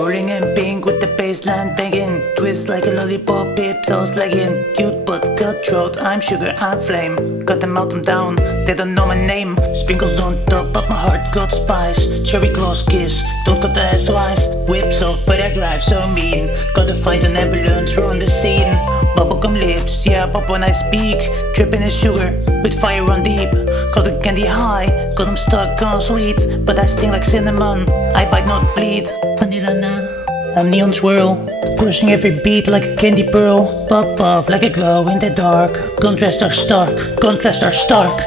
Whirling in pink with the bassline banging. Twist like a lollipop, pips all slagging. Cute but cutthroat, I'm sugar, I'm flame. Got them out, I'm down, they don't know my name. Sprinkles on top, but my heart got spice. Cherry claws kiss, don't cut the ass twice. Whips off, but I drive so mean. Gotta find an ambulance, we're on the scene. Bubblegum lips, yeah, pop when I speak. Dripping in sugar, with fire on deep. Got the candy high, got them stuck on sweet. But I sting like cinnamon, I bite not bleed. Vanilla na, I'm neon swirl, crushing every beat like a candy pearl. Pop off like a glow in the dark. Contrast are stark, contrast are stark.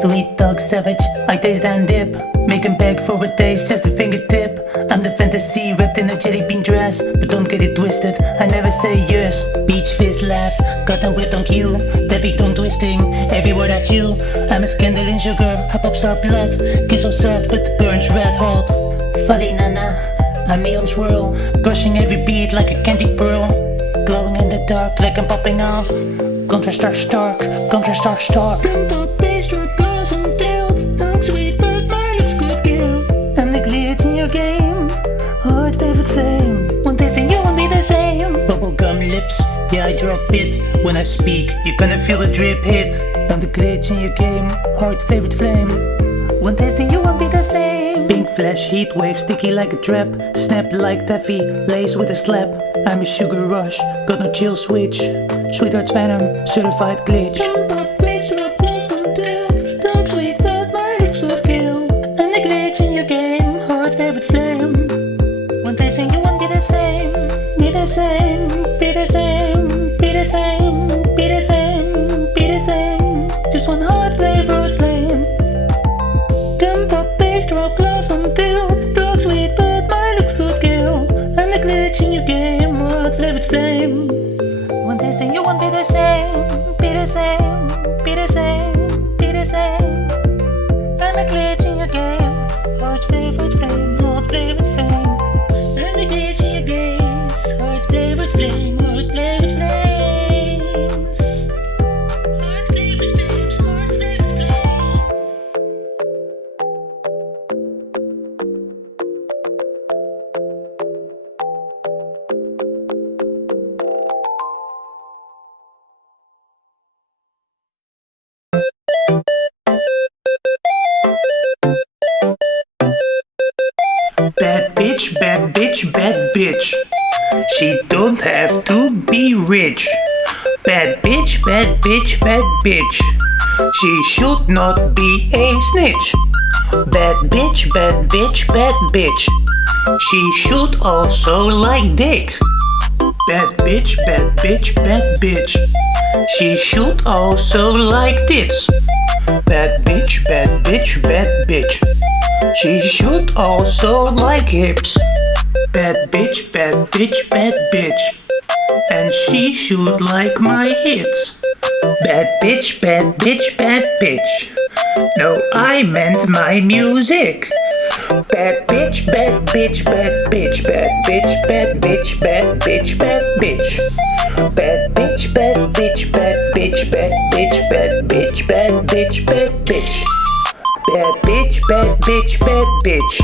Sweet dog savage, I taste and dip. Make 'em beg for a taste, just a fingertip. I'm the fantasy wrapped in a jelly bean dress. But don't get it twisted, I never say yes. Peach fizz laugh, got them wet on cue. Debbie tongue twisting, every word I chew. I'm a scandal in sugar, a pop star blood. Kiss so soft but burns red hot. Funny nana, I'm neon swirl, crushing every beat like a candy pearl. Glowing in the dark like I'm popping off. Contrast are stark, contrast are stark. Heart favorite flame. One tasting you won't be the same. Bubblegum lips, yeah I drop it. When I speak, you're gonna feel the drip hit. I'm the glitch in your game. Heart favorite flame. One tasting you won't be the same. Pink flash, heat wave, sticky like a trap. Snap like taffy, lace with a slap. I'm a sugar rush, got no chill switch. Sweetheart's venom, certified glitch. Just one heart flavored flame. Come pop bass, drop gloss on tilt. Dog sweet but my looks good kill. I'm the glitch in your game, heart flavored flame. One tasting you won't be the same. Be the same, be the same, be the same. I'm a glitch in your game, heart flavored flame, heart flavored flame. I'm the glitch in your game, heart flavored flame, heart flavored flame. Bad bitch, bad bitch, bad bitch. She don't have to be rich. Bad bitch, bad bitch, bad bitch. She should not be a snitch. Bad bitch, bad bitch, bad bitch. She should also like dick. Bad bitch, bad bitch, bad bitch. She should also like tits. Bad bitch, bad bitch, bad bitch. She should also like hips. Bad bitch, bad bitch, bad bitch. And she should like my hits. Bad bitch, bad bitch, bad bitch. No, I meant my music. Bad bitch, bad bitch, bad bitch, bad bitch, bad bitch, bad bitch, bad bitch. Bad bitch, bad bitch, bad bitch, bad bitch, bad bitch, bad bitch, bad bitch. Bad bitch, bad bitch, bad bitch.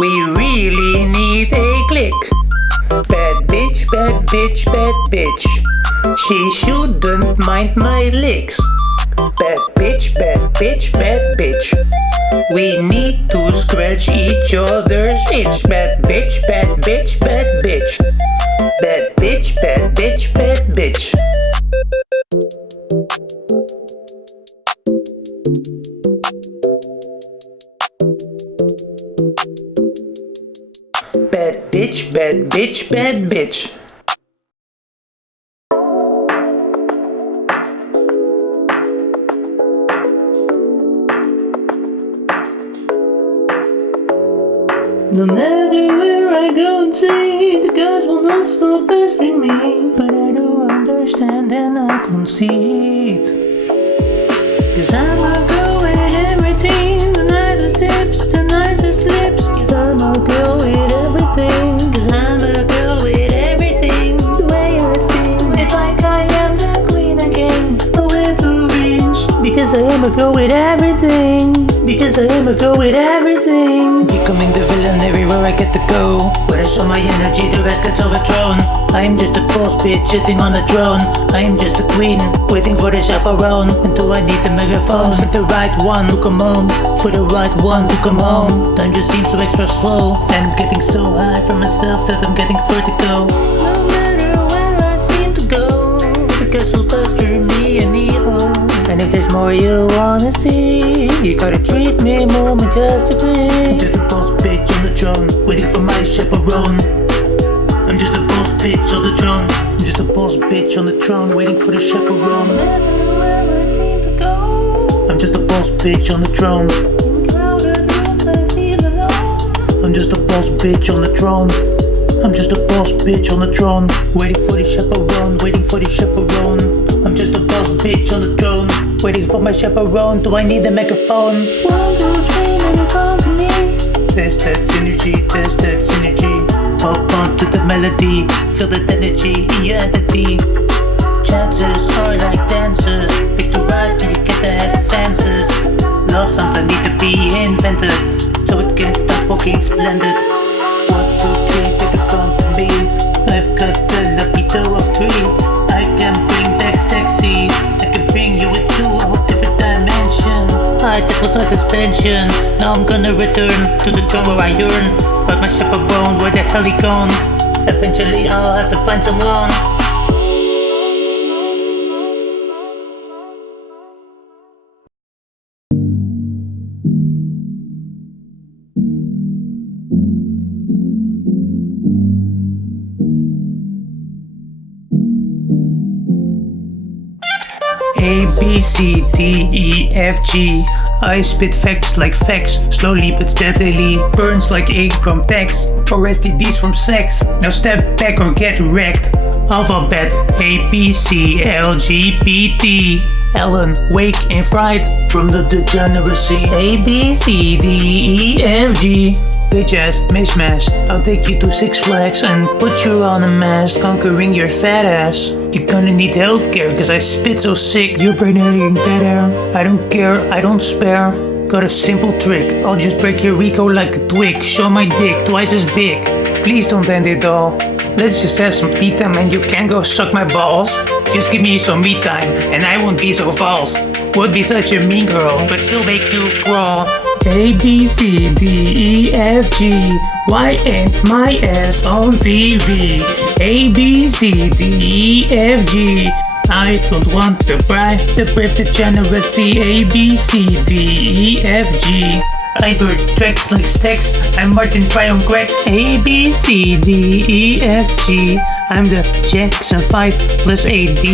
We really need a click. Bad bitch, bad bitch, bad bitch. She shouldn't mind my licks. Bad bitch, bad bitch, bad bitch. We need to scratch each other's itch. Bad bitch, bad bitch, bad bitch. Bad bitch, bad bitch, bad bitch. Bad bitch, bad bitch, bad bitch. No matter where I go and see, the guys will not stop pestering me. But I do understand and I concede. Cause I'm a girl with everything. The nicest tips, the nicest lips. Cause I'm a girl with everything. Cause I'm a girl with everything. The way I sing, it's like I am the queen again. Nowhere to reach. Because I am a girl with everything. because I am a girl with everything. Becoming the villain everywhere I get to go. Where I show my energy, the rest gets overthrown. I am just a boss bitch sitting on a throne. I am just a queen, waiting for the chaperone. And do I need a megaphone for the right one to come home? For the right one to come home. Time just seems so extra slow. I'm getting so high from myself that I'm getting vertigo. No matter where I seem to go, because you'll pester me anyhow. And if there's more you wanna see, you gotta treat me more majestically. I'm just a boss bitch on the throne, waiting for my chaperone. I'm just a boss bitch on the throne. I'm just a boss bitch on the throne, waiting for the chaperone. No matter where I seem to go, I'm just a boss bitch on the throne. In crowded rooms I feel alone. I'm just a boss bitch on the throne. I'm just a boss bitch on the throne, waiting for the chaperone, waiting for the chaperone. I'm just a boss bitch on the throne, waiting for my chaperone. Do I need a megaphone? 1, 2, 3, when you come to me. Test that synergy, test that synergy. Hop onto the melody, feel that energy in your entity. Chances are like dancers, pick the right till you get the advances. Love songs that need to be invented, so it can start walking splendid. 1, 2, 3, baby, come to me. I've got the libido of 3. I can bring back sexy. I can bring you into a whole different dimension. That was my suspension. Now I'm gonna return to the throne where I yearn. But my chaperone, where the hell he gone? Eventually I'll have to find someone. A, B, C, D, E, F, G. I spit facts like facts, slowly but steadily. Burns like income tax, or STDs from sex. Now step back or get wrecked. Alphabet A, B, C, L, G, B, T. Ellen, wake in fright from the degeneracy. A, B, C, D, E, F, G. Bitch ass mishmash, I'll take you to Six Flags and put you on a mast, conquering your fat ass. You're gonna need healthcare, cause I spit so sick, your brain ain't dead air. I don't care, I don't spare. Got a simple trick, I'll just break your ego like a twig. Show my dick twice as big, please don't end it all. Let's just have some tea time and you can go suck my balls. Just give me some me time and I won't be so false. Won't be such a mean girl, but still make you crawl. A, B, C, D, E, F, G. Why ain't my ass on TV? A, B, C, D, E, F, G. I don't want the bride, the brave, the generosity. A, B, C, D, E, F, G. I burn tracks like stacks, I'm Martin Fry on crack. A, B, C, D, E, F, G. I'm the Jackson 5 plus AD.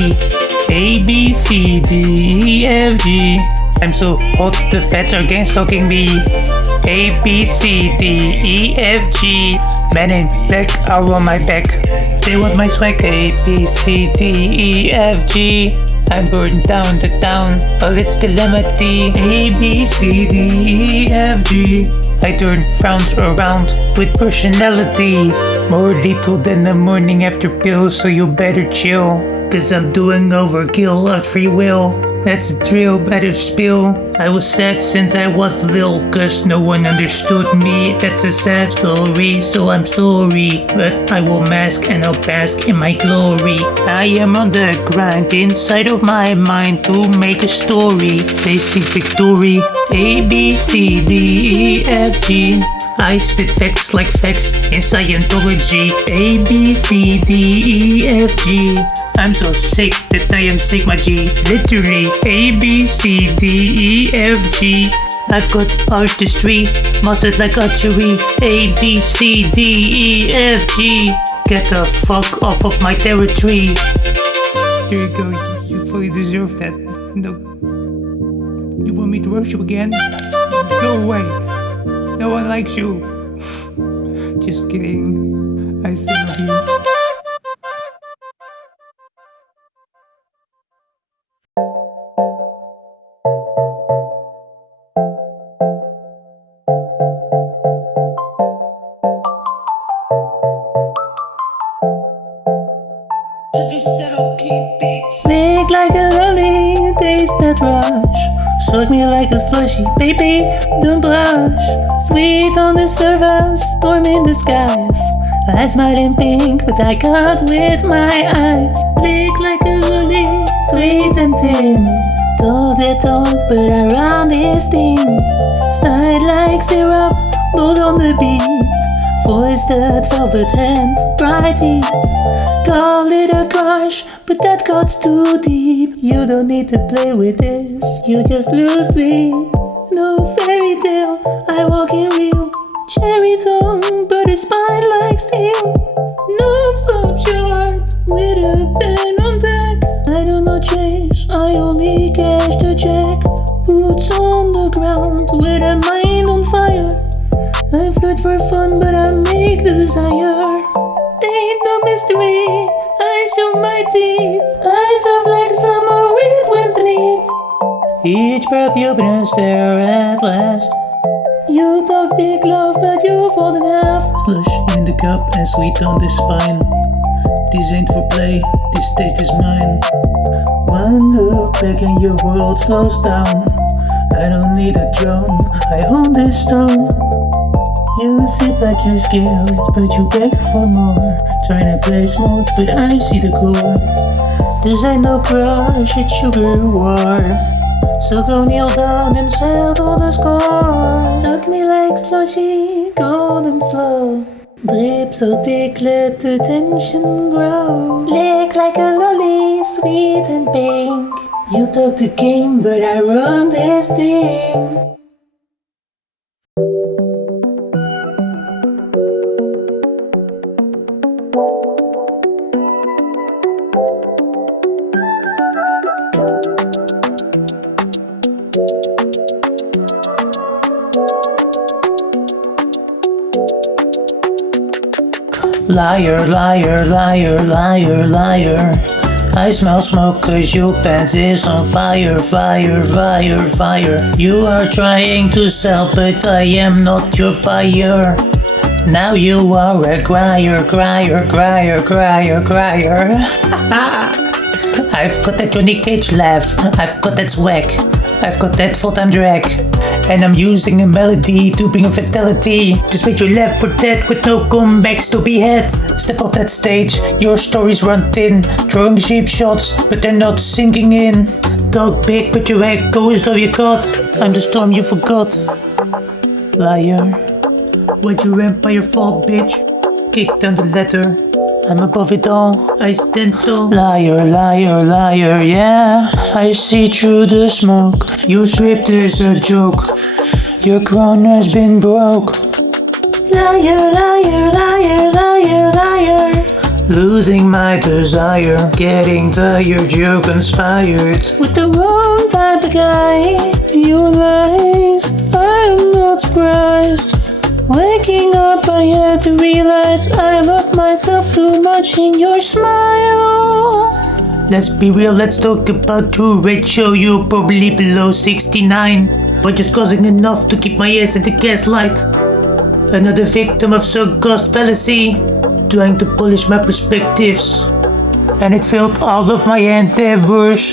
A, B, C, D, E, F, G. I'm so hot, the feds are gang stalking me. A, B, C, D, E, F, G. Men in black are on my back. They want my swag. A, B, C, D, E, F, G. I'm burning down the town, all its calamity. A, B, C, D, E, F, G. I turn frowns around with personality. More lethal than the morning after pill, so you better chill. Cause I'm doing overkill of free will. That's the drill, better spill. I was sad since I was little, cause no one understood me. That's a sad story, so I'm sorry. But I will mask and I'll bask in my glory. I am on the grind inside of my mind to make a story, facing victory. A, B, C, D, E, F, G. I spit facts like facts in Scientology. A, B, C, D, E, F, G. I'm so sick that I am Sigma G. Literally. A, B, C, D, E, F, G. I've got artistry, mastered like archery. A, B, C, D, E, F, G. Get the fuck off of my territory. Here you go, you fully deserve that. No. You want me to worship again? Go away. No one likes you. Just kidding. I still love you. Think like a lolly, taste that rush. Suck me like a slushy, baby, don't blush. Sweet on the surface, storm in the skies. I smile in pink, but I cut with my eyes. Lick like a lily, sweet and thin. Talk that talk, but I run this thing. Snide like syrup, bold on the beat. Voice that velvet hand, bright teeth. Call it a crush, but that cuts too deep. You don't need to play with this, you just lose sleep. No fairy tale, I walk in real. Cherry tongue, but it's spine like steel. Non-stop sharp, with a pen on deck. I do not chase, I only cash the check. Boots on the ground, with a mind on fire. I flirt for fun, but I make the desire. Ain't no mystery, I show my teeth. Eyes of like summer wind when beneath. Each prep you open and stare at last. You talk big love, but you fold in half. Slush in the cup and sweet on the spine. This ain't for play, this taste is mine. One look back and your world slows down. I don't need a throne, I own this stone. You sit like you're scared, but you beg for more. Trying to play smooth, but I see the core. This ain't no crush, it's sugar war. So go kneel down and settle the score. Suck me like slushy, cold and slow. Drip so thick, let the tension grow. Lick like a lolly, sweet and pink. You talk the game, but I run this thing. Liar, liar, liar, liar, liar. I smell smoke cause your pants is on fire, fire, fire, fire. You are trying to sell, but I am not your buyer. Now you are a crier, crier, crier, crier, crier. I've got that Johnny Cage laugh, I've got that swag, I've got that full-time drag. And I'm using a melody to bring a fatality. Just wait your left for that with no comebacks to be had. Step off that stage, your stories run thin. Throwing cheap shots, but they're not sinking in. Talk big, but your echoes of your god. I'm the storm you forgot. Liar, why'd your empire fall, bitch? Kick down the ladder, I'm above it all, I stand tall. Liar, liar, liar, yeah, I see through the smoke. Your script is a joke, your crown has been broke. Liar, liar, liar, liar, liar. Losing my desire, getting tired, you're conspired. With the wrong type of guy, your lies, I'm not surprised. Waking up I had to realize I lost myself too much in your smile. Let's be real, let's talk about true ratio. You're probably below 69, but just causing enough to keep my ass in the gaslight. Another victim of so-called fallacy, trying to polish my perspectives, and it failed all of my endeavors.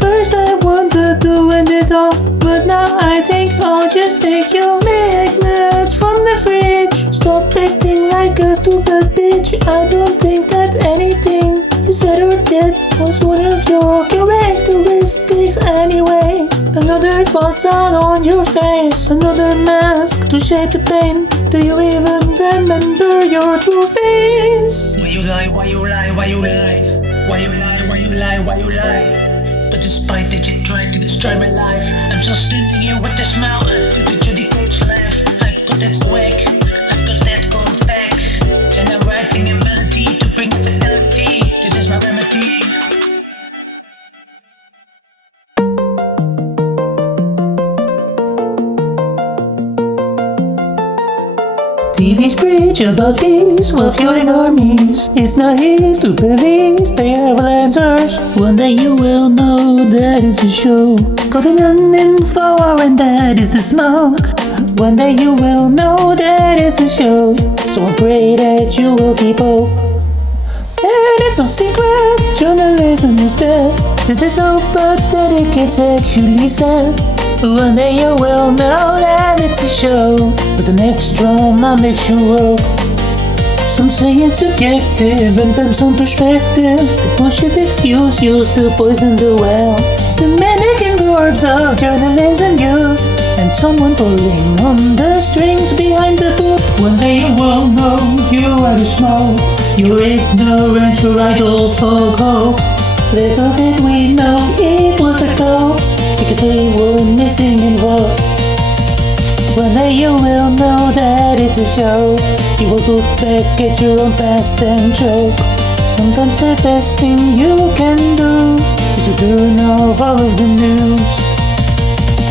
First I wanted to end it all, but now I think I'll just take your magnets from the fridge. Stop acting like a stupid bitch. I don't think that anything you said or did was one of your characteristics anyway. Another facade on your face, another mask to shade the pain. Do you even remember your true face? Why you lie, why you lie, why you lie? Why you lie, why you lie, why you lie? But despite that you tried to destroy my life, I'm still standing here with a smile, with the Judy Cage laugh. I've got that swag, I've got that comeback, and I'm writing a melody to bring fatality. This is my remedy. TV's preach about peace while fueling armies. It's naive to believe they have all answers. One day you will know that it's a show. Golden info and that is the smoke. One day you will know that it's a show. So I pray that you will be bold. And it's no secret, journalism is dead. It is so bad that it gets actually sad. One day you will know that it's a show, but the next drama makes you roll. Some say it's subjective and depends on perspective. The bullshit excuse used to poison the well. The mannequin words of journalism used, and someone pulling on the strings behind the book. One day you will know you are the smoke. You're ignorant, your idols folk hope. Little did we know it was a go, because they were missing involved. One day you will know that it's a show. You will look back at your own past and joke. Sometimes the best thing you can do is to turn off all of the news.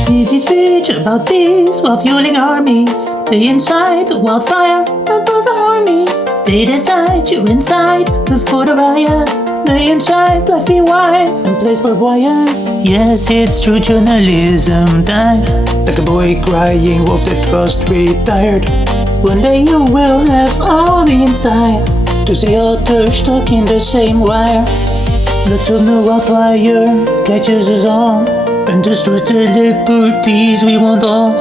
TV's preach about peace while fueling armies. They incite a wildfire, not to harm me. They decide you're inside before the riot. They incite black be white and place barbed wire. Yes, it's true, journalism died. Like a boy crying wolf that was retired. One day you will have all the insight to see authors stuck in the same wire. Let's hope no wildfire catches us all and destroys the liberties we want all.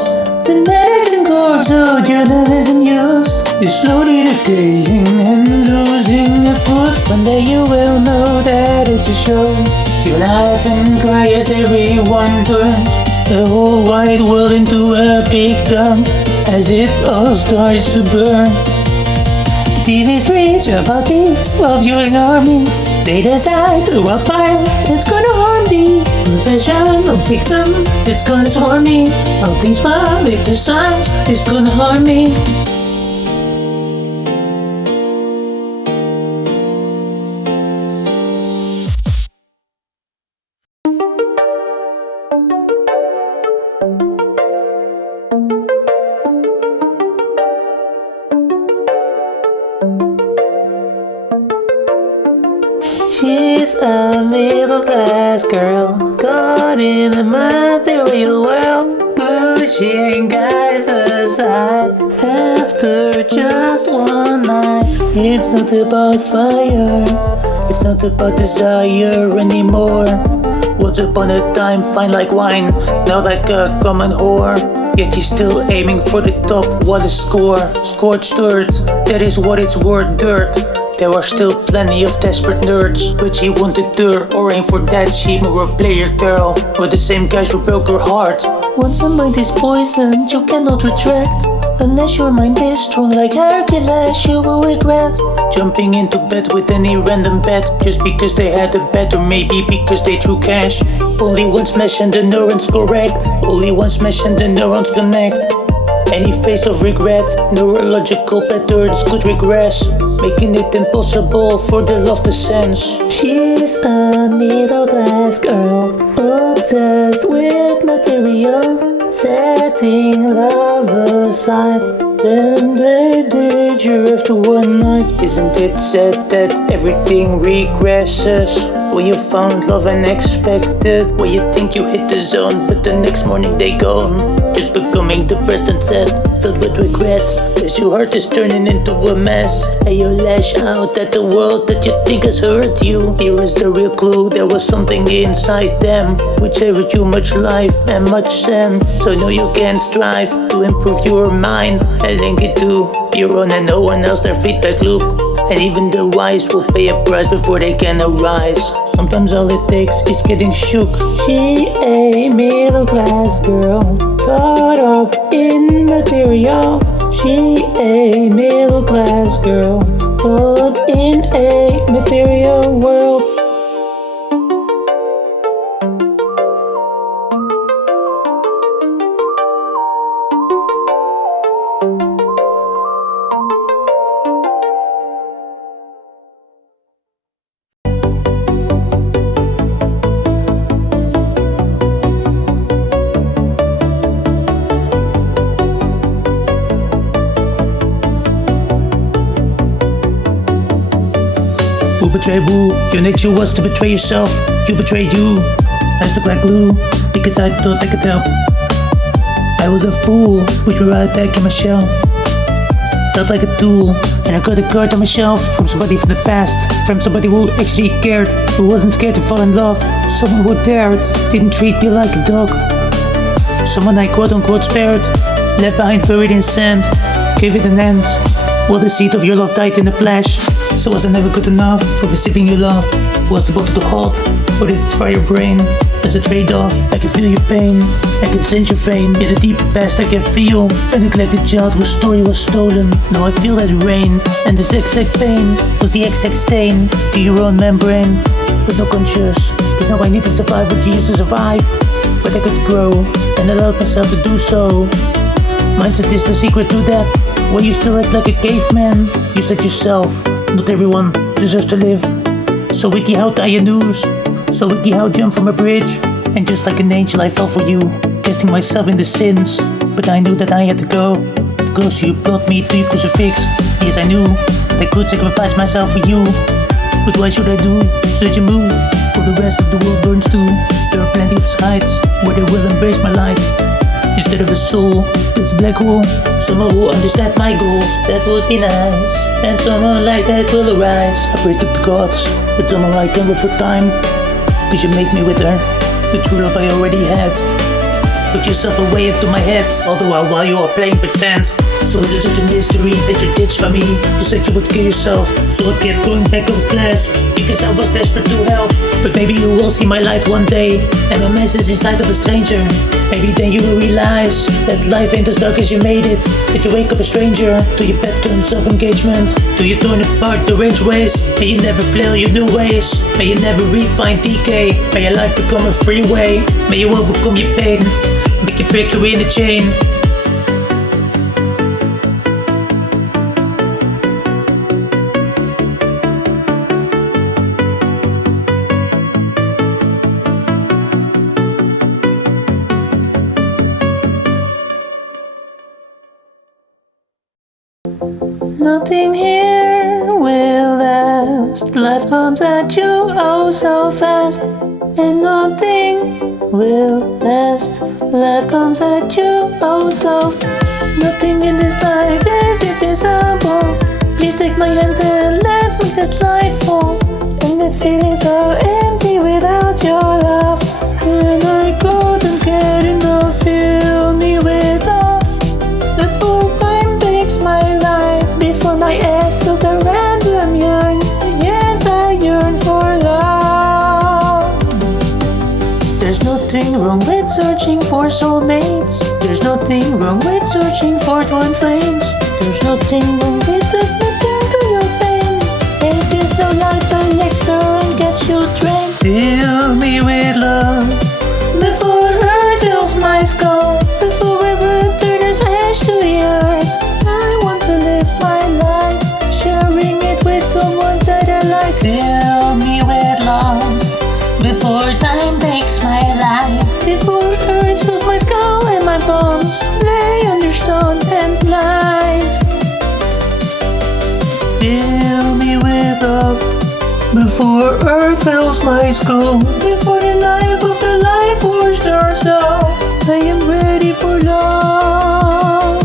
The mannequin corpse of journalism used is slowly decaying and losing a foot. One day you will know that it's a show. You laugh and cry as everyone turns the whole wide world into a big dump as it all starts to burn. TV's preach about peace while fueling armies. They decide a wildfire that's gonna harm thee. Professional victim, it's gonna harm me. All things public decides, it's gonna harm me. She's a middle-class girl, caught in the material world, pushing guys aside after just one night. It's not about fire, it's not about desire anymore. Once upon a time, fine like wine, now like a common whore. Yet he's still aiming for the top, what a score. Scorched earth, that is what it's worth, dirt. There are still plenty of desperate nerds, but she wanted her, or aim for that, she more a player girl. With the same guys who broke her heart. Once the mind is poisoned, you cannot retract. Unless your mind is strong like Hercules, you will regret jumping into bed with any random bet, just because they had a bet, or maybe because they drew cash. Only one smash and the neurons correct. Only one smash and the neurons connect. Any phase of regret, neurological patterns could regress, making it impossible for the love to sense. She's a middle-class girl, obsessed with material, setting love aside. Then they did you after one night. Isn't it sad that everything regresses? When you found love unexpected, when you think you hit the zone, but the next morning they gone. Just becoming depressed and sad, filled with regrets, as your heart is turning into a mess. And you lash out at the world that you think has hurt you. Here is the real clue, there was something inside them which saved you much life and much sin. So no, you can strive to improve your mind and link it to your own and no one else, their feedback loop. And even the wise will pay a price before they can arise. Sometimes all it takes is getting shook. She a middle-class girl, caught up in material. She a middle-class girl, caught in a material world. betray who? Your nature was to betray yourself. You betrayed you. I stuck like glue because I thought I could help. I was a fool, which were right back in my shell. Felt like a tool, and I got a card on my shelf from somebody from the past, from somebody who actually cared, who wasn't scared to fall in love, someone who dared, didn't treat me like a dog. Someone I quote-unquote spared, left behind buried in sand, gave it an end, while the seed of your love died in the flesh. So was I never good enough for receiving your love? Was the bottle too hot, or did it fry your brain? As a trade-off, I can feel your pain, I can sense your fame. In the deep past I can feel a neglected child whose story was stolen. Now I feel that rain, and this exact pain was the exact stain to your own membrane. But no conscious, but now I need to survive what you used to survive. But I could grow, and allowed myself to do so. Mindset is the secret to that, where you still act like a caveman. You said yourself, not everyone deserves to live. So wiki how tie a noose, so wiki how jump from a bridge. And just like an angel I fell for you, casting myself in the sins. But I knew that I had to go, the closer you brought me to your crucifix. Yes, I knew that I could sacrifice myself for you. But why should I do such a move? For the rest of the world burns too. There are plenty of sides where they will embrace my light. Instead of a soul, it's a black hole. Someone who understands my goals, that would be nice. And someone like that will arise. I pray to the gods, but someone like them for time. Cause you make me with her, the true love I already had. Put yourself away up to my head, all the while you are playing pretend. So is it such a mystery that you're ditched by me? You said you would kill yourself, so I kept going back to class, because I was desperate to help. But maybe you will see my light one day, and my mess is inside of a stranger. Maybe then you will realize that life ain't as dark as you made it. That you wake up a stranger to your patterns of engagement, to you torn apart the range ways. May you never flail your new ways, may you never refine decay. May your life become a freeway, may you overcome your pain, make you break through in the chain. Nothing here will last. Life comes at you oh so fast. And nothing will last. Life comes at you oh so fast. Nothing in this life is invisible. Please take my hand and let's make this life full. And it's feeling so empty without your love. And I couldn't get enough. Fill me with love. The full time takes my life. Before my ass feels a random yearn. Yes, I yearn for love. There's nothing wrong with searching for soulmates. There's nothing wrong with searching for twin flames. There's nothing wrong with admitting to your pain. It is no life an elixir and gets you drained. Fill me with love before earth fills my skull. Before river turns ash to the earth. I want to live my life, sharing it with someone that I like. Fill me with love before time takes my life. Before earth fills my skull and my bones lay under stone and life. Fill me with love before earth fills my skull. Before the life of the life force starts out, I am ready for love.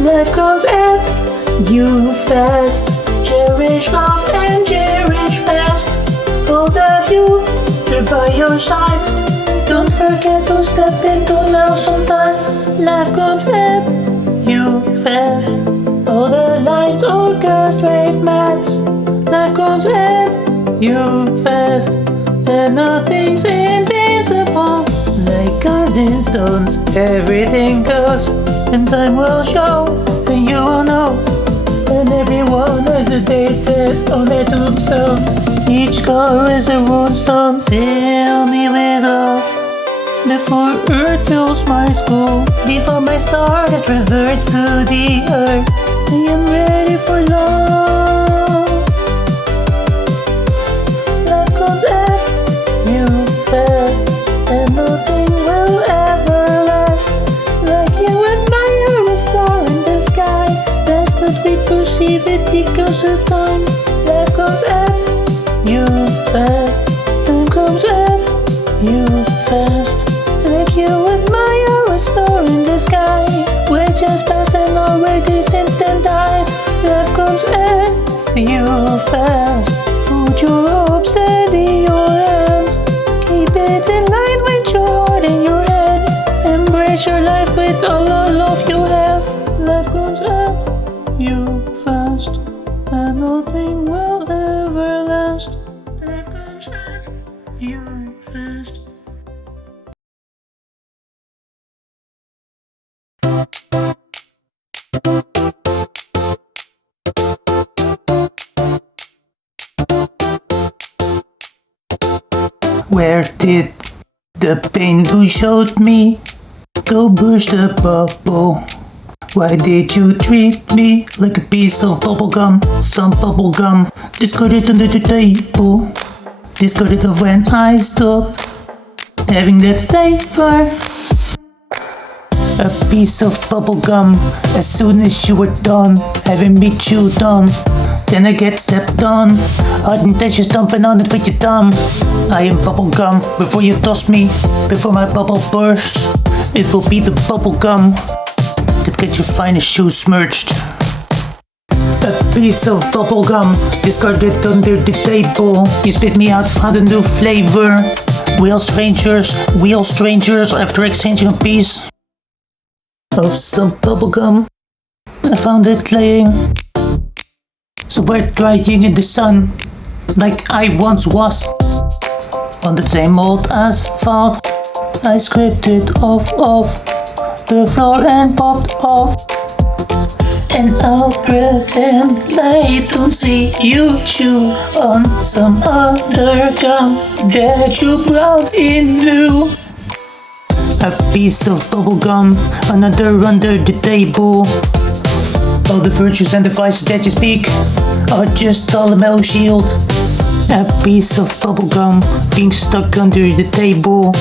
Life comes at you fast. Cherish love and cherish past. All of you, they're by your side. Don't forget to step into now sometime. Life comes at you fast. All the lights orchestrate mats. Life comes at you fast. And nothing's invincible. Like cards in stones, everything goes. And time will show, and you will know. And everyone has a date set on their tombstone. Each scar is a rune stone. Fill me with love before earth fills my skull. Before my stardust reverts to the earth, I am ready for love. Life comes at you fast, and nothing will ever last. Like you admire a star in the sky, that's what we perceive it because of time. comes at you fast. Time comes at you fast. Like you admire a star in the sky. We're just passing already since then died. Life comes at you fast. Put your hope steady your hands. Keep it in line with your heart in your head. Embrace your life with all the love you have. Life comes at you fast, and nothing will ever last. Life comes at you fast. Where did the pain you showed me go burst the bubble? Why did you treat me like a piece of bubblegum? Some bubblegum discarded under the table. Discarded of when I stopped having that flavor. A piece of bubblegum as soon as you were done having me chewed on. Then I get stepped on. Hard intentions stomping on it with your thumb. I am bubblegum before you toss me. Before my bubble bursts, it will be the bubblegum that get your finest shoes smirched. A piece of bubblegum discarded under the table. You spit me out, found a new flavor. We all strangers after exchanging a piece of some bubblegum. I found it laying so we're drying in the sun, like I once was, on the same old asphalt. I scraped it off the floor and popped off. And I'll pretend I don't see you chew on some other gum that you brought in new. A piece of bubblegum, another under the table. All the virtues and the vices that you speak are just all a mellow shield. A piece of bubblegum being stuck under the table.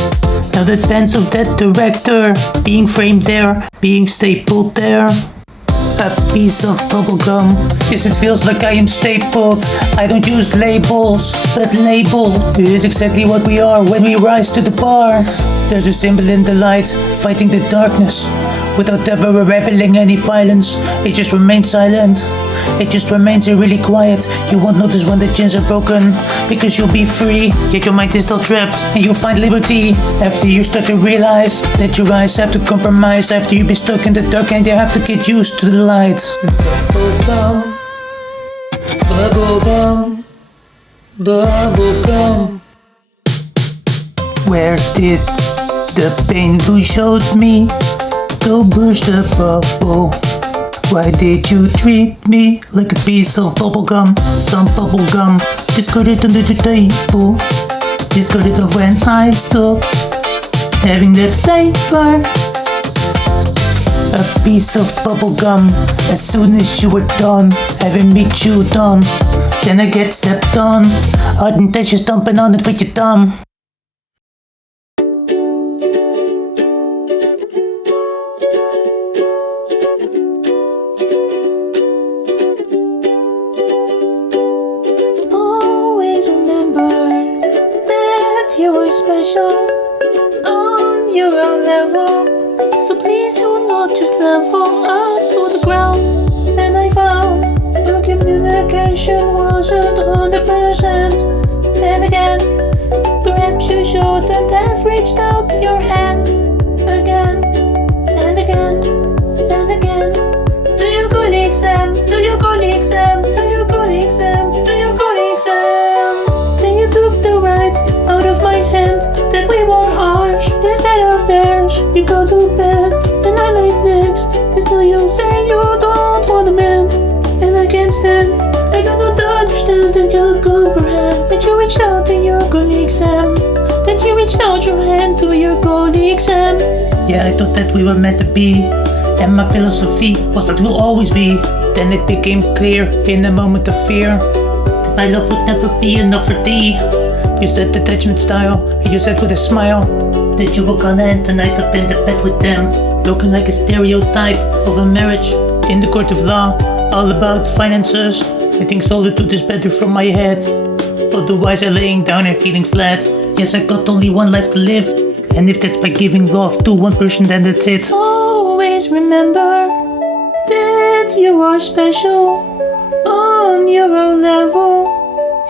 Now the pens of that director being framed there, being stapled there. A piece of bubblegum. Yes, it feels like I am stapled. I don't use labels, but label is exactly what we are when we rise to the bar. There's a symbol in the light, fighting the darkness. Without ever revealing any violence, it just remains silent. It just remains really quiet. You won't notice when the chains are broken, because you'll be free, yet your mind is still trapped, and you'll find liberty after you start to realize that your eyes have to compromise. After you've been stuck in the dark and you have to get used to the light. Bubblegum, bubblegum, bubblegum. Where did the pain you showed me go burst the bubble? Why did you treat me like a piece of bubblegum? Some bubblegum discarded under the table. Discarded of when I stopped having that flavor. A piece of bubblegum as soon as you were done having me chewed on. Then I get stepped on. Hard intentions stomping on it with your thumb. You are special on your own level, so please do not just level us to the ground. And I found your communication wasn't 100%. Then again, perhaps you shouldn't have reached out your hand again and again and again. Do your colleagues them? Do your colleagues them? Do your colleagues them? Do your colleagues them? Then you took the right out of my hand that we were ours instead of theirs. You go to bed and I lay next. And still you say you don't want a man, and I can't stand. I do not understand and cannot comprehend that you reached out to your colleague Sam. That you reached out your hand to your colleague Sam. Yeah, I thought that we were meant to be, and my philosophy was that we'll always be. Then it became clear in a moment of fear that my love would never be enough for thee. You said detachment style, and you said with a smile that you were gonna end the night up in the bed with them, looking like a stereotype of a marriage in the court of law, all about finances, I think solitude is better from my head. Otherwise I'm laying down and feeling flat. Yes, I got only one life to live, and if that's by giving love to one person, then that's it. Always remember that you are special on your own level.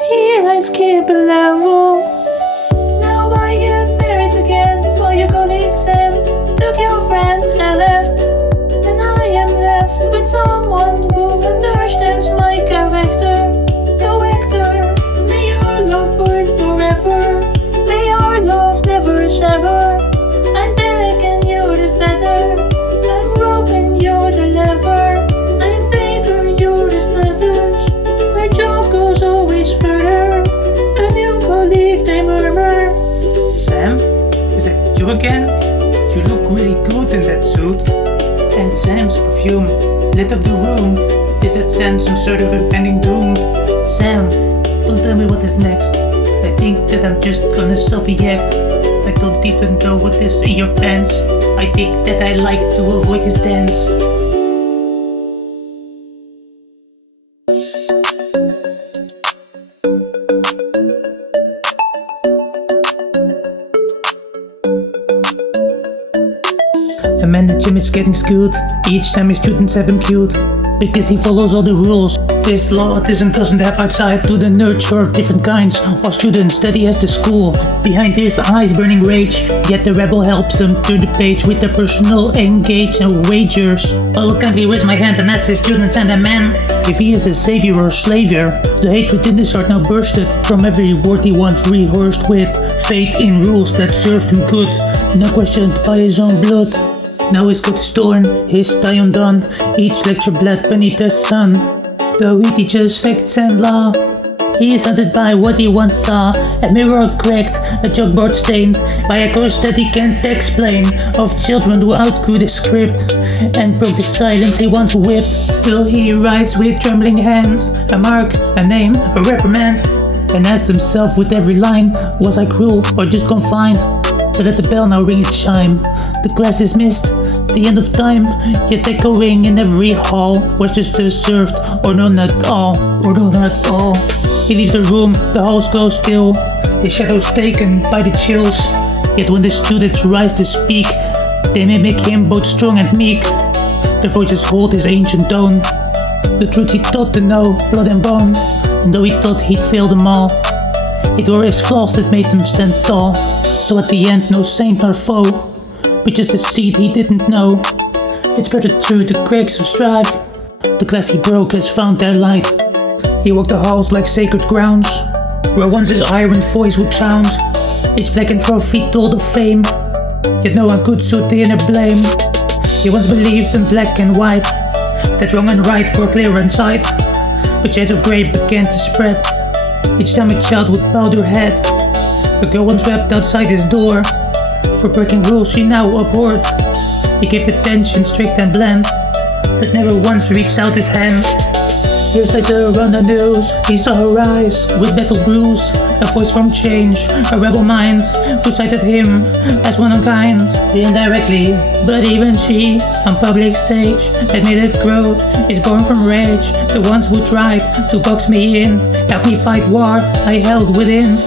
Here I skip a level. Now I get married again, while your colleague Sam took your friend and left. And I am left with someone who understands my character. No actor, may our love burn forever. May our love never sever. I'm back and you're the feather. I'm rope and you're the lever. I'm paper, you're the splatters. My job goes always further. A new colleague, they murmur. Sam, is that you again? You look really good in that suit. And Sam's perfume lit up the room. Is that scent some sort of impending doom? Sam, don't tell me what is next. I think that I'm just gonna selfie act. I don't even know what is in your pants. I think that I like to avoid this dance. A man at gym is getting schooled. Each time his students have him cute, because he follows all the rules. His law autism doesn't have outside to the nurture of different kinds of students that he has to school. Behind his eyes burning rage, yet the rebel helps them turn the page with their personal engage and wagers. I'll kindly raise my hand and ask the students and the man if he is a savior or slavior. The hatred in his heart now bursted from every word he once rehearsed with faith in rules that served him good, now questioned by his own blood. Now his coat is torn, his tie undone, each lecture bled beneath the sun. Though he teaches facts and law, he is haunted by what he once saw. A mirror cracked, a chalkboard stained by a curse that he can't explain, of children who outgrew the script and broke the silence he once whipped. Still he writes with trembling hands, a mark, a name, a reprimand, and asks himself with every line, was I cruel or just confined? But let the bell now ring its chime. The class is missed, the end of time, yet echoing in every hall. Was just served, or no, not all, or no, not all. He leaves the room, the halls glow still, his shadow's taken by the chills. Yet when the students rise to speak, they mimic him both strong and meek. Their voices hold his ancient tone, the truth he thought to know, blood and bone. And though he thought he'd failed them all, it were his flaws that made him stand tall. So at the end, no saint nor foe, but just a seed he didn't know. It's better through the cracks of strife. The glass he broke has found their light. He walked the halls like sacred grounds, where once his iron voice would sound. His blackened trophy told of fame, yet no one could suit the inner blame. He once believed in black and white, that wrong and right were clear in sight. But shades of grey began to spread, each time a child would bow their head. A girl once wept outside his door, for breaking rules she now abhorred. He gave the tension strict and bland, but never once reached out his hand. Years later on the news, he saw her rise with battle bruise, a voice from change, a rebel mind, who cited him as one unkind. Indirectly, but even she, on public stage, admitted growth is born from rage. The ones who tried to box me in, helped me fight war I held within.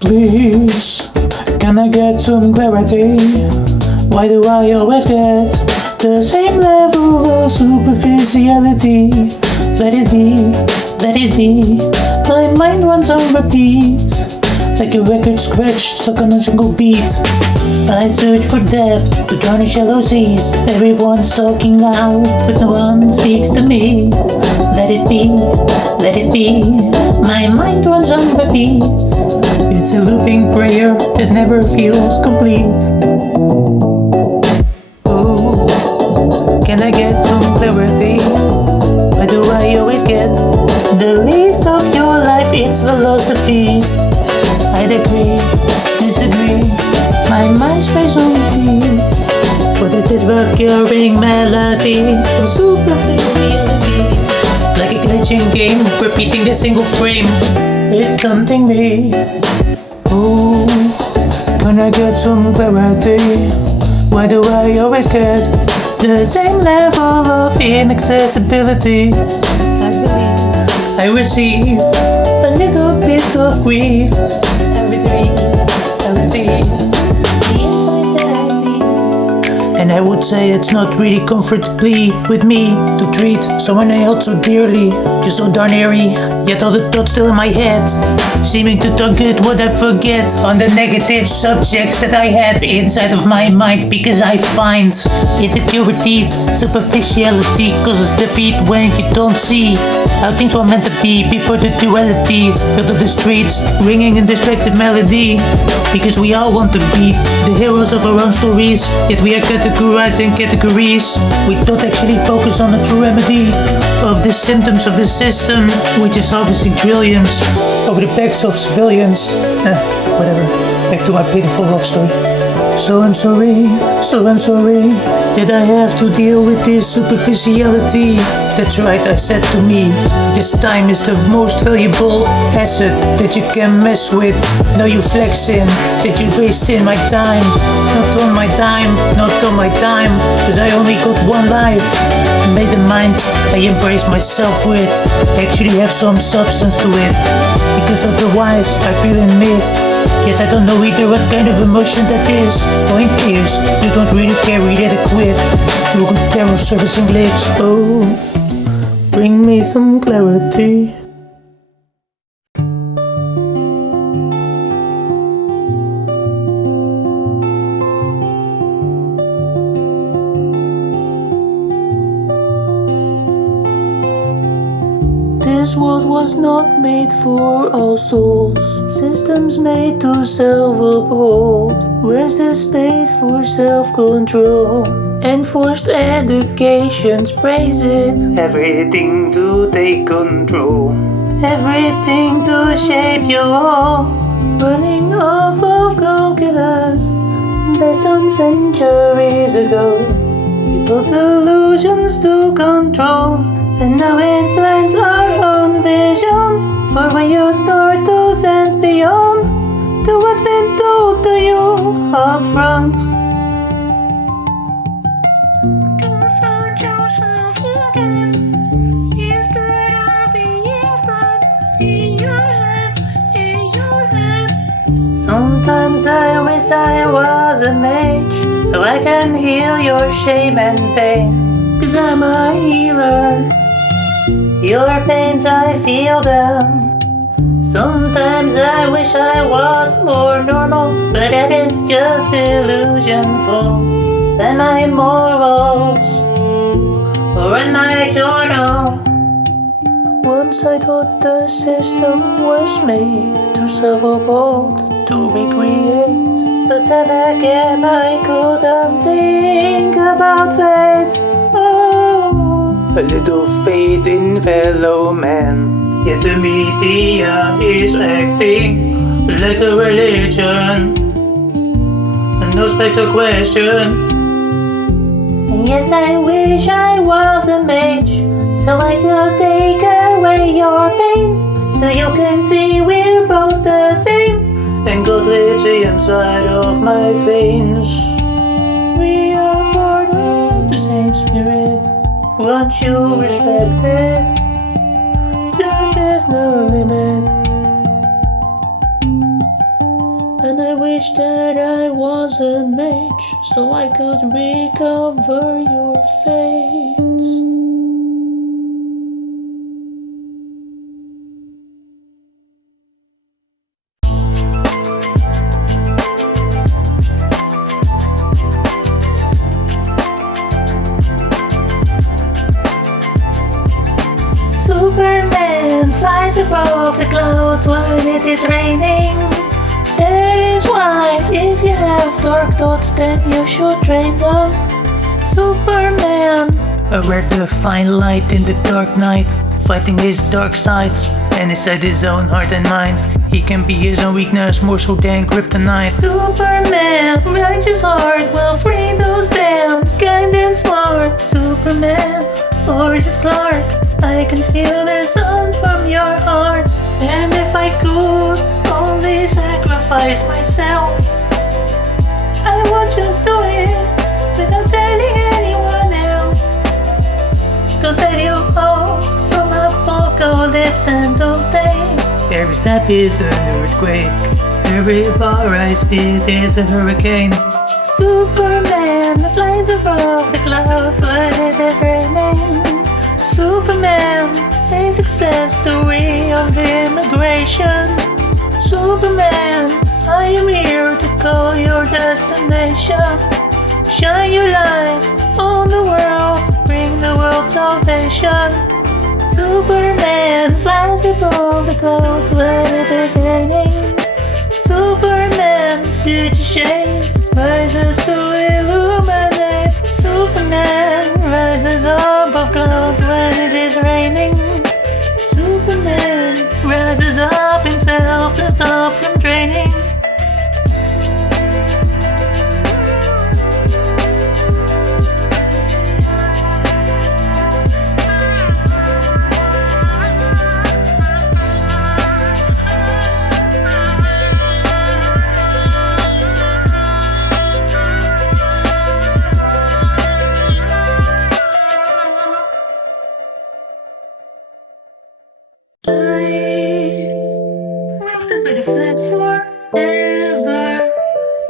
Please, can I get some clarity? Why do I always get the same level of superficiality? Let it be, let it be. My mind runs on repeat, like a record scratched stuck on a single beat. I search for depth to drown in shallow seas. Everyone's talking loud, but no one speaks to me. Let it be, let it be. My mind runs on repeat. It's a looping prayer that never feels complete. Oh, can I get some clarity? Why do I always get the least of your life? It's philosophies. I'd agree, disagree. My mind stays on repeat. What is There's this recurring melody of superficiality, like a glitching game, repeating the single frame. It's tempting me. Oh, can I get some clarity? Why do I always get the same level of inaccessibility? I believe I receive a little bit of grief every dream, every dream. And I would say it's not really comfortably with me to treat someone I held so dearly, just so darn airy, yet all the thoughts still in my head, seeming to talk good what I forget on the negative subjects that I had inside of my mind, because I find insecurities, superficiality causes defeat when you don't see how things were meant to be before the dualities filled up the streets, ringing in distracted melody, because we all want to be the heroes of our own stories, yet we are categorized in categories. We don't actually focus on the true remedy of the symptoms of the system, which is harvesting trillions over the backs of civilians. Whatever. Back to my pitiful love story. So I'm sorry that I have to deal with this superficiality. That's right, I said to me, because time is the most valuable asset that you can mess with. Now you flexing that you wasting my time. Not on my time, cause I only got one life. Made the mind I embrace myself with actually have some substance to it, because otherwise I feel missed. Yes, I don't know either what kind of emotion that is. Point is, you don't really carry that equip. You're a good pair of servicing lips. Oh, bring me some clarity. This world was not made for all souls. Systems made to self-uphold. Where's the space for self-control? Enforced educations praise it. Everything to take control. Everything to shape you all. Running off of calculus based on centuries ago. We built illusions to control, and now it blinds our own vision for when you start to sense beyond to what's been told to you up front. Sometimes I wish I was a mage, so I can heal your shame and pain, 'cause I'm a healer. Your pains, I feel them. Sometimes I wish I was more normal, but that is just illusionful. And my morals, or in my journal. Once I thought the system was made to self-uphold, to recreate. But then again I couldn't think about fate. Oh, a little faith in fellow man. Yet the media is acting like a religion, and no space to question. Yes, I wish I was a mage, so I could take away your pain, so you can see we're both the same, and God lives inside of my veins. We are part of the same spirit, won't you respect it? Just there's no limit. And I wish that I was a mage, so I could recover your fate. Superman flies above the clouds when it is raining. That is why, if you have dark thoughts, then you should train them. Superman, aware to find light in the dark night, fighting his dark sides and inside his own heart and mind. He can be his own weakness, more so than kryptonite. Superman, righteous heart will free those damned, kind and smart. Superman, or just Clark, I can feel the sun from your heart. And if I could only sacrifice myself, I would just do it without telling anyone else, to save you all from apocalypse and doomsday. Every step is an earthquake, every bar I spit is a hurricane. Superman flies above the clouds when it is raining. Superman, a success story of immigration. Superman, I am here to call your destination. Shine your light on the world, bring the world salvation. Superman flies above the clouds when it is raining. Superman, beauty shades, rises to illuminate. Superman rises above clouds when it is raining. Superman rises up himself to stop from draining.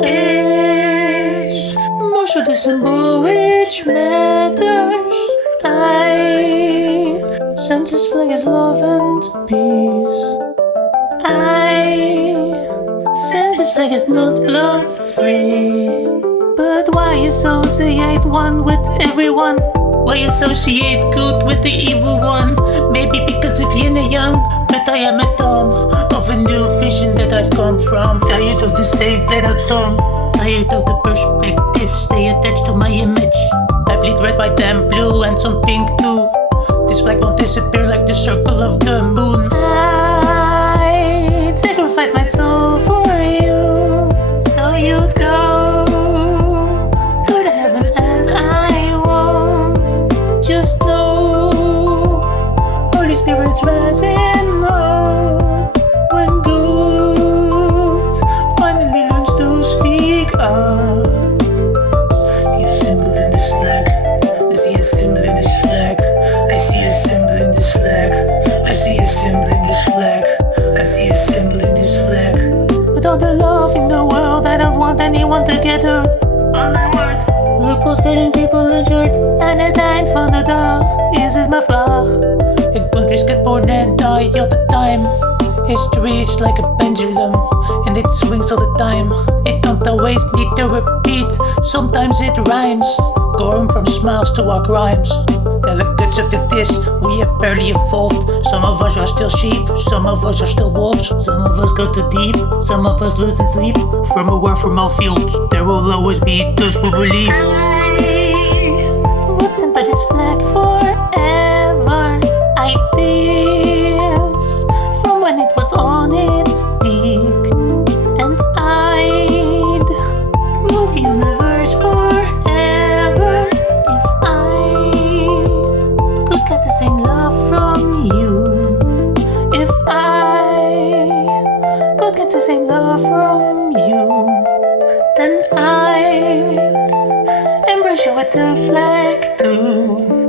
It's most of the symbol which matters. I sense this flag is love and peace. I sense this flag is not blood free. But why associate one with everyone? Why associate good with the evil one? Maybe because of yin and yang, but I am a dawn of a new vision that I've come from. Tired of the same played out song, tired of the perspective, stay attached to my image. I bleed red, white and blue and some pink too. This flag won't disappear like the circle of the moon. I'd sacrifice my soul for you, so you'd go to the heaven and I won't. Just know Holy Spirit's rising up when good finally learns to speak up. See a symbol in this flag, I see a symbol in this flag, I see a symbol in this flag, I see a symbol in this flag, I see a symbol in this flag. With all the love in the world, I don't want anyone to get hurt. On my word. Loopholes getting people injured, and I died for the dog. Is it my flaw? And countries get born and die all the time. History is like a pendulum, and it swings all the time. It don't always need to repeat, sometimes it rhymes. Going from smiles to our crimes. Delegates of the disc, we have barely evolved. Some of us are still sheep, some of us are still wolves. Some of us go too deep, some of us lose in sleep. From a war from all fields, there will always be those who believe. What's in but this flag forever? Ideas from when it was on its peak, and I'd move the universe forever if I could get the same love from you. If I could get the same love from you, then I'd embrace you with the flag too.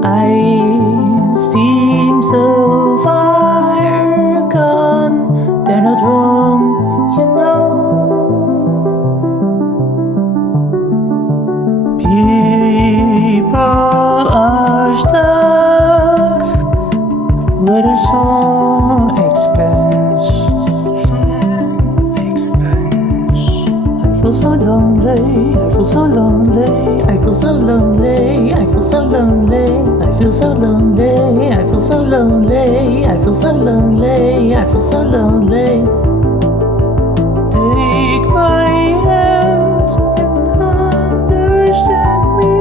I seem so far gone, they're not wrong, you know. People are stuck with a song expense. I feel so lonely, I feel so lonely, I feel so lonely, I feel so lonely, I feel so lonely, I feel so lonely, I feel so lonely, I feel so lonely. Take my hand and understand me,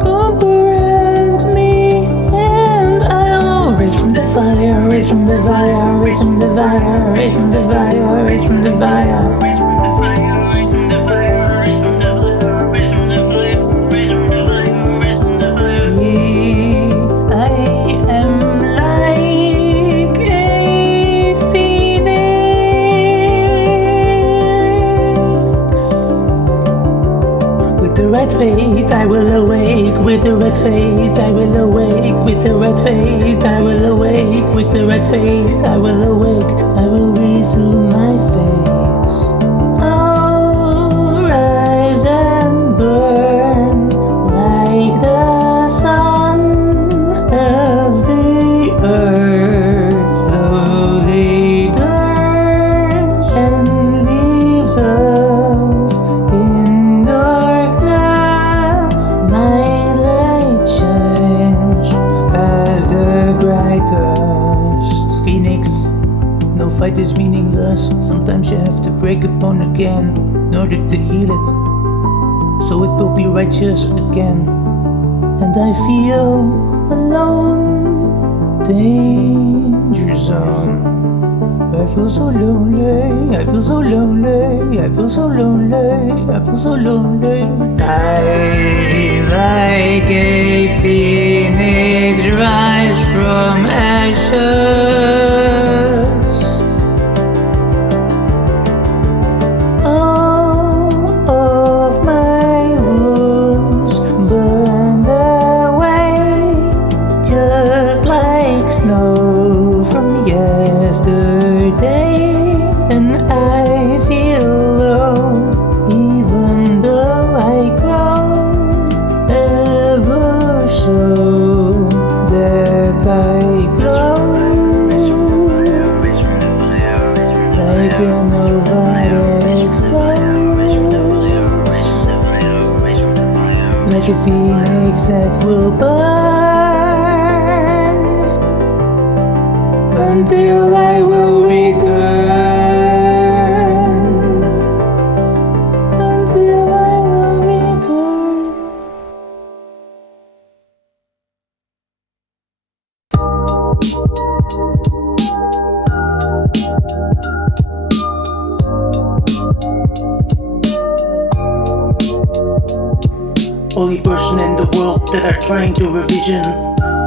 comprehend me, and I'll raise from the fire, raise from the fire, raise from the fire, raise from the fire, raise from the fire. Fate, I will awake with the red fate, I will awake with the red fate, I will awake with the red fate, I will awake, I will resume my fate. I'll rise and burn like the sun as the earth slowly turns and leaves us in Phoenix, no fight is meaningless. Sometimes you have to break a bone again in order to heal it, so it will be righteous again. And I feel alone, danger zone. I feel so lonely, I feel so lonely, I feel so lonely, I feel so lonely. I like a phoenix rise from ashes. All of my wounds burned away, just like snow from yesterday. And I feel low, even though I grow, ever show that I glow like a nova that explodes, like a phoenix that will burn until I will return. Until I will return. Only person in the world that are trying to revision,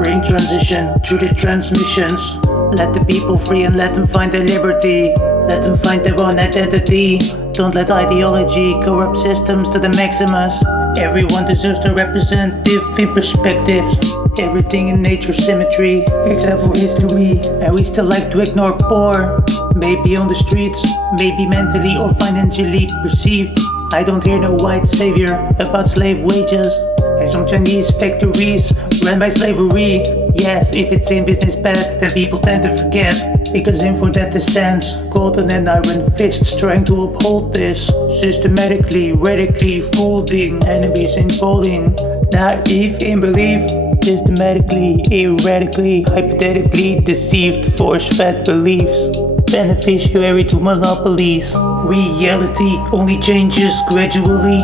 bring transition through the transmissions. Let the people free and let them find their liberty. Let them find their own identity. Don't let ideology corrupt systems to the maximus. Everyone deserves to represent different perspectives. Everything in nature's symmetry, except for history. And we still like to ignore poor. Maybe on the streets, maybe mentally or financially perceived. I don't hear no white savior about slave wages. And some Chinese factories run by slavery. Yes, if it's in business bets, then people tend to forget. Because in for that descends golden and iron fists trying to uphold this. Systematically, radically folding enemies in falling. Naive in belief, systematically, erratically, hypothetically deceived, force-fed beliefs. Beneficiary to monopolies. Reality only changes gradually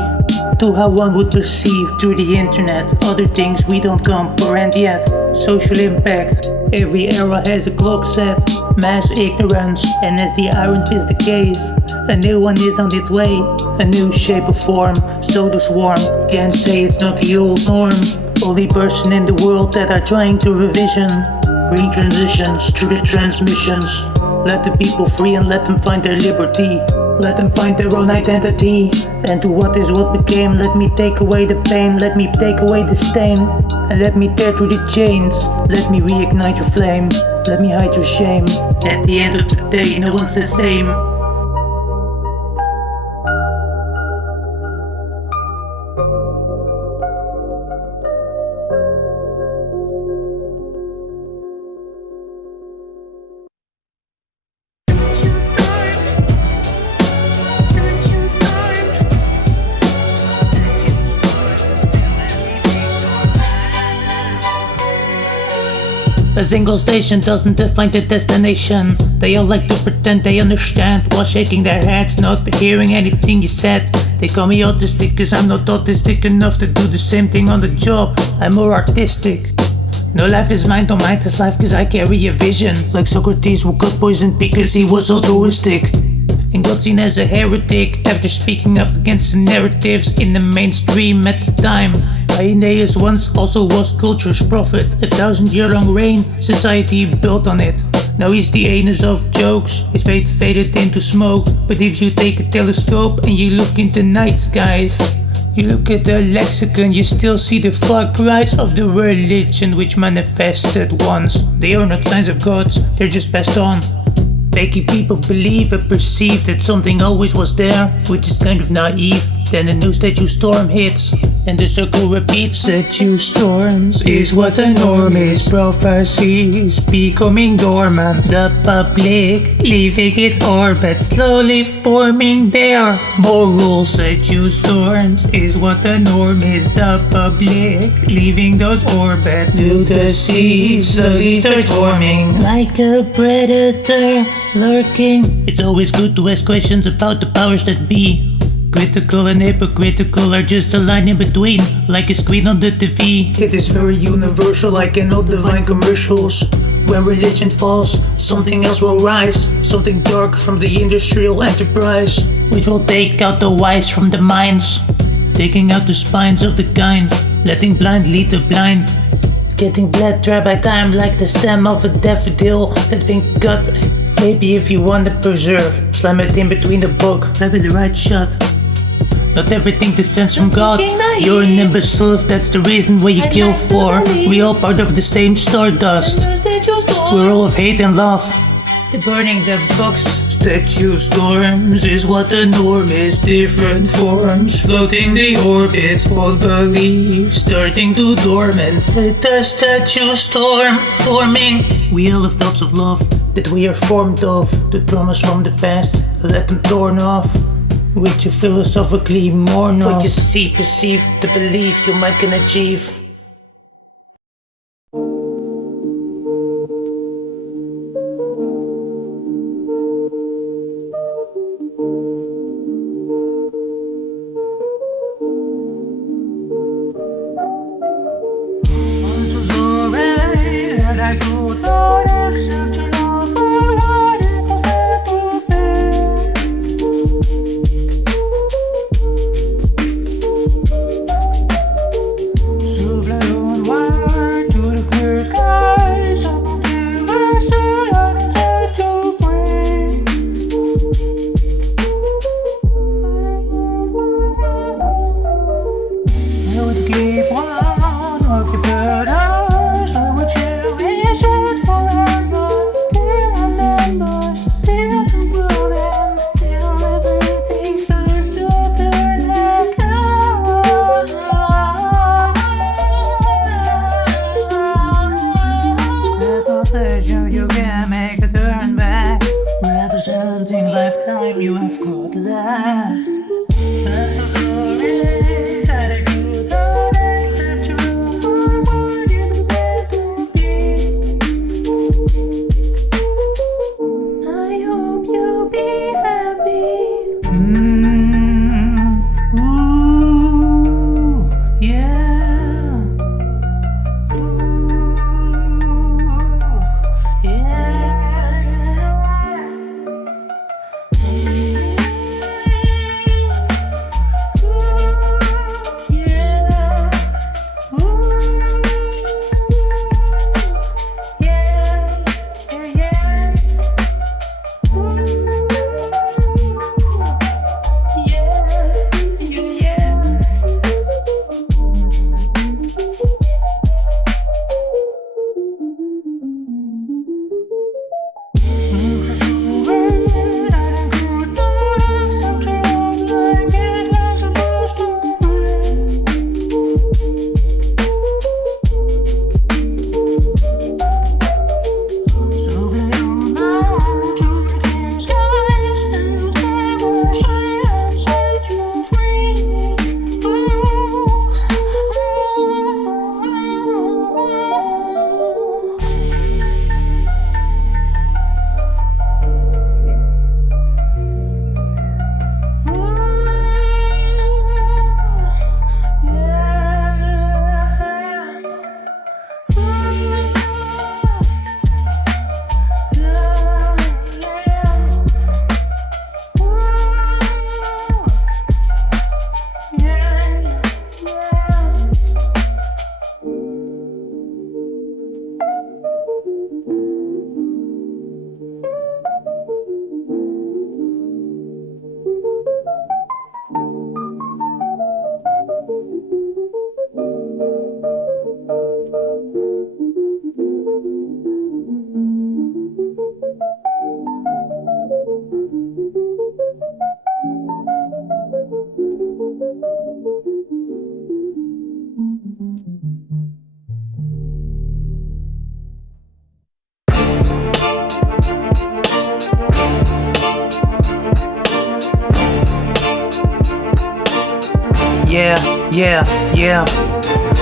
to how one would perceive through the internet. Other things we don't comprehend yet. Social impact. Every era has a clock set. Mass ignorance. And as the iron is the case, a new one is on its way. A new shape of form. So the swarm can't say it's not the old norm. Only person in the world that are trying to revision. Bring transitions through the transmissions. Let the people free and let them find their liberty. Let them find their own identity. And to what is what became. Let me take away the pain. Let me take away the stain. And let me tear through the chains. Let me reignite your flame. Let me hide your shame. At the end of the day, no one's the same. A single station doesn't define the destination. They all like to pretend they understand while shaking their heads, not hearing anything you said. They call me autistic cause I'm not autistic enough to do the same thing on the job. I'm more artistic. No life is mine, no mind is life cause I carry a vision. Like Socrates who got poisoned because he was altruistic and got seen as a heretic after speaking up against the narratives in the mainstream at the time. Aeneas once also was culture's prophet. 1,000-year-long reign, society built on it. Now he's the anus of jokes, his fate faded into smoke. But if you take a telescope and you look into night skies, you look at the lexicon, you still see the far cries of the religion which manifested once. They are not signs of gods, they're just passed on. Making people believe and perceive that something always was there, which is kind of naive. Then a new statue storm hits, and the circle repeats. Statue storms is what the norm is. Prophecies becoming dormant. The public leaving its orbit, slowly forming their moral. Statue storms is what the norm is. The public leaving those orbits. To the sea, slowly starts forming. Like a predator lurking. It's always good to ask questions about the powers that be. Critical and hypocritical are just a line in between, like a screen on the TV. It is very universal, I cannot divine commercials. When religion falls, something else will rise. Something dark from the industrial enterprise, which will take out the wise from the minds, taking out the spines of the kind, letting blind lead the blind. Getting bled dry by time like the stem of a daffodil that's been cut. Maybe if you want to preserve, slam it in between the book, grab it the right shot. Not everything descends from God. You're an imbecile if that's the reason why you kill for. We all part of the same stardust. We're all of hate and love. The burning the box. Statue storms is what the norm is. Different forms floating the orbit. Old beliefs starting to dormant. Let the statue storm forming. We all have thoughts of love that we are formed of. The traumas from the past, let them torn off. Which you philosophically mourn of. What you see, perceive, the belief your mind can achieve. I could not accept your love for what it was meant to be. So fly on wide to the clear skies, until I say I don't set you free. I would keep one of your photos, I would cherish it forever, till I remember, till the world ends, till everything starts to turn like At the station you can make a turn back, representing lifetime you have got left. I'm so sorry that I could not accept your love for what it was meant to be. Yeah.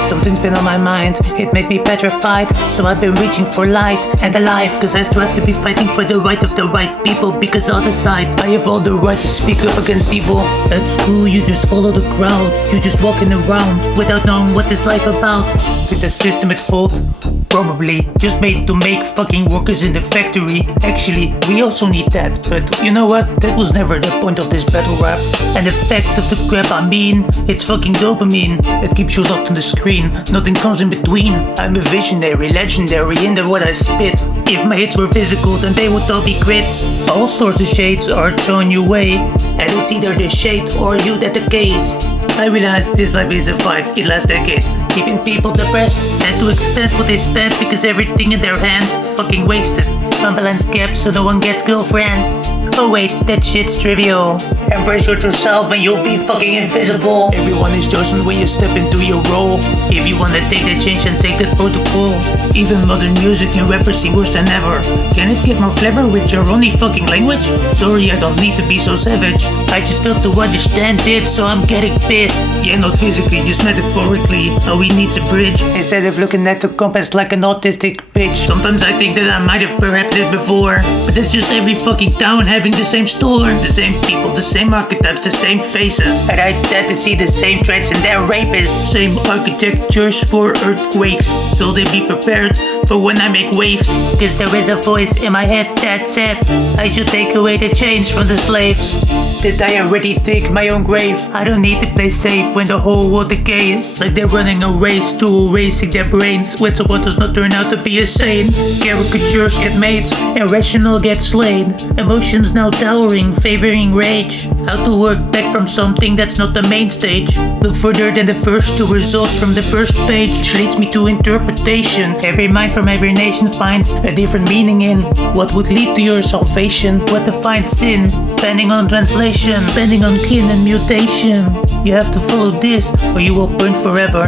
Something's been on my mind, it made me petrified. So I've been reaching for light and alive, cause I still have to be fighting for the right of the right people. Because all the sides, I have all the right to speak up against evil. At school you just follow the crowd, you just walking around without knowing what this life about. Is the system at fault? Probably, just made to make fucking workers in the factory. Actually, we also need that, but you know what? That was never the point of this battle rap. And the fact of the crap I mean, it's fucking dopamine. It keeps you locked on the screen, nothing comes in between. I'm a visionary, legendary in what I spit. If my hits were physical, then they would all be crits. All sorts of shades are thrown your way, and it's either the shade or you that decays. I realize this life is a fight, it lasts decades, keeping people depressed and to expend what they spend because everything in their hand fucking wasted. Unbalanced gaps so no one gets girlfriends. Oh wait, that shit's trivial. Embrace yourself and you'll be fucking invisible. Everyone is chosen when you step into your role. If you wanna take that change and take that protocol. Even modern music and rappers seem worse than ever. Can it get more clever with your only fucking language? Sorry, I don't need to be so savage. I just failed to understand it, so I'm getting pissed. Yeah, not physically, just metaphorically. All we need's a bridge. Instead of looking at the compass like an autistic bitch. Sometimes I think that I might have perhaps lived before. But it's just every fucking town having the same store. The same people, the same archetypes, the same faces. And I tend to see the same traits in their rapists. Same architectures for earthquakes. So they be prepared for when I make waves. Cause there is a voice in my head that said I should take away the chains from the slaves. Did I already dig my own grave? I don't need to play safe when the whole world decays. Like they're running a race to erasing their brains. When someone does not turn out to be a saint. Caricatures get made, irrational get slain. Emotions now towering, favoring rage. How to work back from something that's not the main stage. Look further than the first two results from the first page, which leads me to interpretation. Every mind from every nation finds a different meaning in what would lead to your salvation. What defines sin, depending on translation, depending on kin and mutation. You have to follow this or you will burn forever.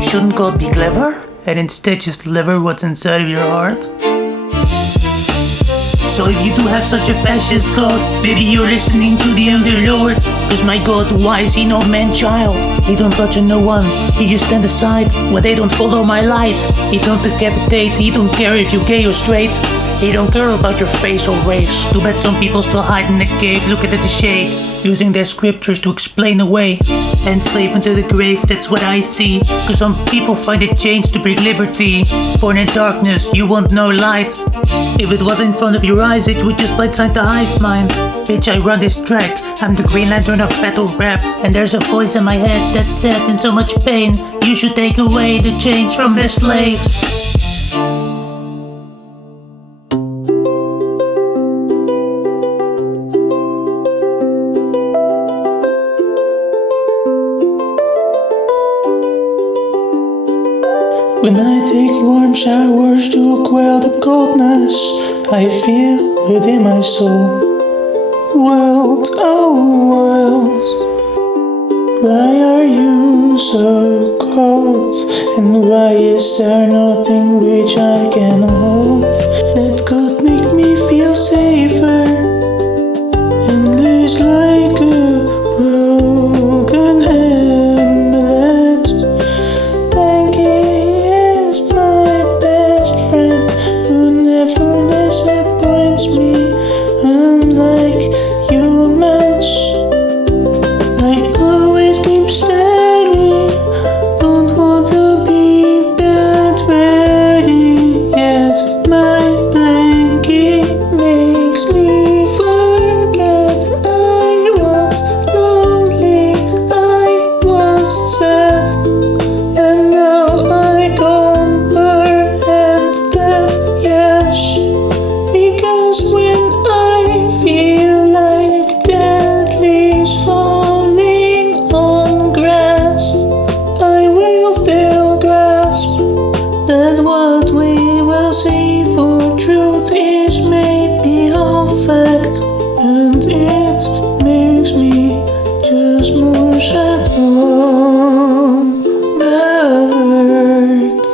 Shouldn't God be clever? And instead just deliver what's inside of your heart? So if you do have such a fascist thought, maybe you're listening to the Underlord. Cause my God, why is he no man-child? He don't touch on no one, he just stand aside when they don't follow my light. He don't decapitate, he don't care if you're gay or straight. He don't care about your face or race. Too bad some people still hide in the cave, looking at the shades, using their scriptures to explain away. Enslavement to the grave, that's what I see. Cause some people find it change to bring liberty. Born in darkness, you want no light. If it was in front of your eyes, it would just blind the hive mind. Bitch, I run this track, I'm the Green Lantern of battle rap. And there's a voice in my head that's sad in so much pain. You should take away the chains from the slaves. When I take warm showers to quell the coldness I feel within my soul. World, oh world, why are you so cold? And why is there nothing which I can hold that could make me feel safer and less like a broken amulet? Blanky is my best friend who never disappoints me. Unlike humans, I always keep steady. Don't want to be bad ready yet. My blankie makes me forget I was lonely, I was sad, and now I comprehend that, yes. Because when I feel like dead leaves falling on grass, I will still grasp that what we will see for truth is maybe all fact, and it makes me just more sad on the earth.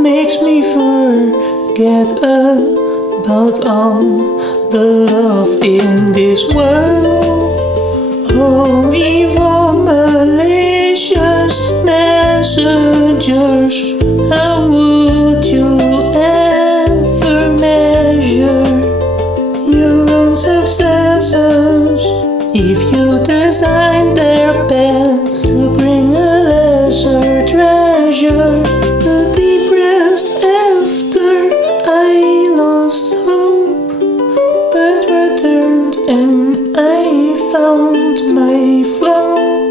Makes me forget about all the love in this world. Oh, evil Malaysia. suspicious messengers. How would you ever measure your own successes if you design their paths to bring a lesser treasure? Depressed after I lost hope, but returned and I found my flow.